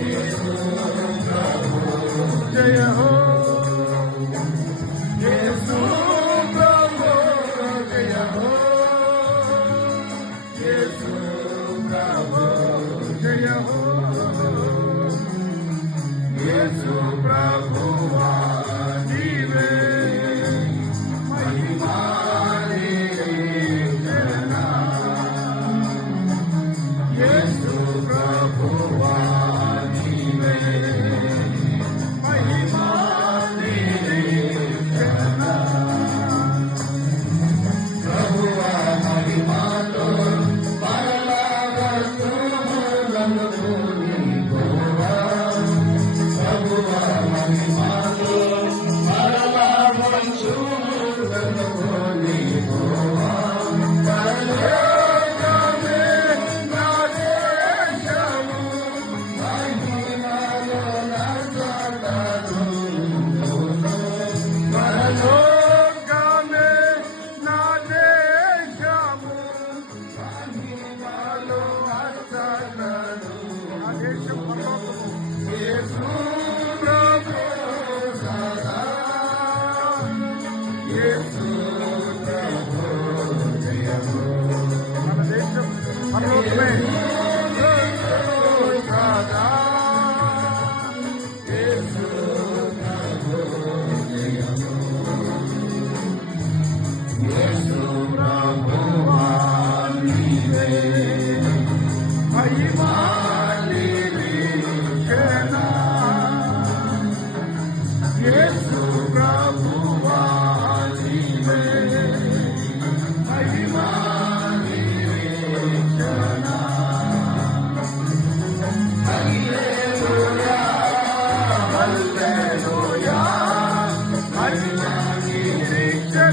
Yahweh, Yahweh. Yeah. Yeah.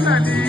náà ni.